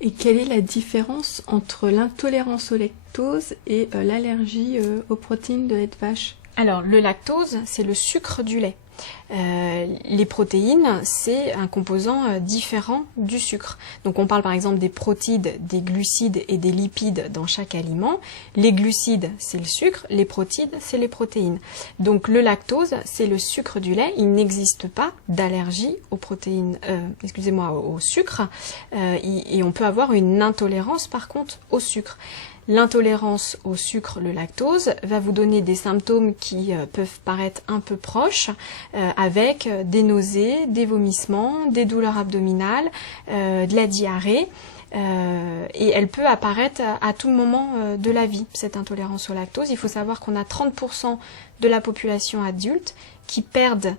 Et quelle est la différence entre l'intolérance au lactose et l'allergie aux protéines de lait de vache? Alors, le lactose, c'est le sucre du lait. Les protéines, c'est un composant différent du sucre. Donc on parle par exemple des protides, des glucides et des lipides dans chaque aliment. Les glucides, c'est le sucre, les protides, c'est les protéines. Donc le lactose, c'est le sucre du lait. Il n'existe pas d'allergie aux protéines, au sucre. Et on peut avoir une intolérance par contre au sucre. L'intolérance au sucre, le lactose, va vous donner des symptômes qui peuvent paraître un peu proches, avec des nausées, des vomissements, des douleurs abdominales, de la diarrhée. Et elle peut apparaître à tout moment de la vie, cette intolérance au lactose. Il faut savoir qu'on a 30% de la population adulte qui perdent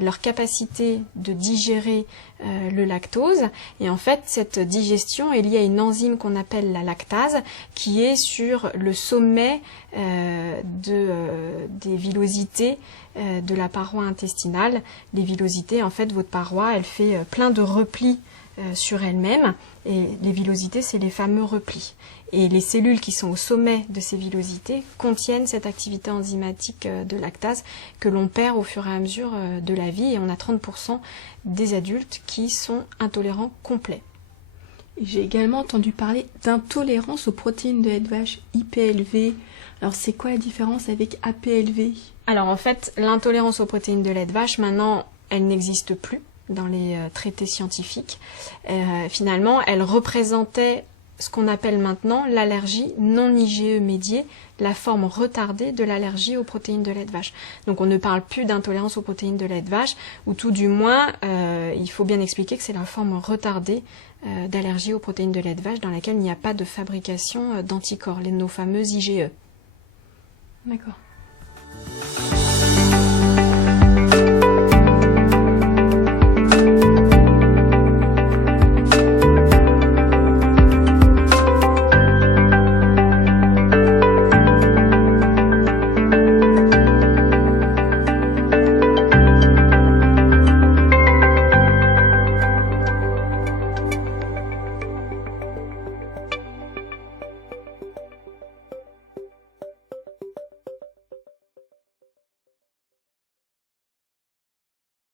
leur capacité de digérer le lactose. Et en fait, cette digestion est liée à une enzyme qu'on appelle la lactase, qui est sur le sommet des villosités de la paroi intestinale. Les villosités, en fait, votre paroi, elle fait plein de replis sur elle-même. Et les villosités, c'est les fameux replis. Et les cellules qui sont au sommet de ces villosités contiennent cette activité enzymatique de lactase que l'on perd au fur et à mesure de la vie. Et on a 30% des adultes qui sont intolérants complets. J'ai également entendu parler d'intolérance aux protéines de lait de vache, IPLV. Alors c'est quoi la différence avec APLV? Alors en fait, l'intolérance aux protéines de lait de vache, maintenant, elle n'existe plus dans les traités scientifiques. Finalement, elle représentait ce qu'on appelle maintenant l'allergie non IgE médiée, la forme retardée de l'allergie aux protéines de lait de vache. Donc on ne parle plus d'intolérance aux protéines de lait de vache, ou tout du moins, il faut bien expliquer que c'est la forme retardée d'allergie aux protéines de lait de vache dans laquelle il n'y a pas de fabrication d'anticorps, nos fameux IgE. D'accord.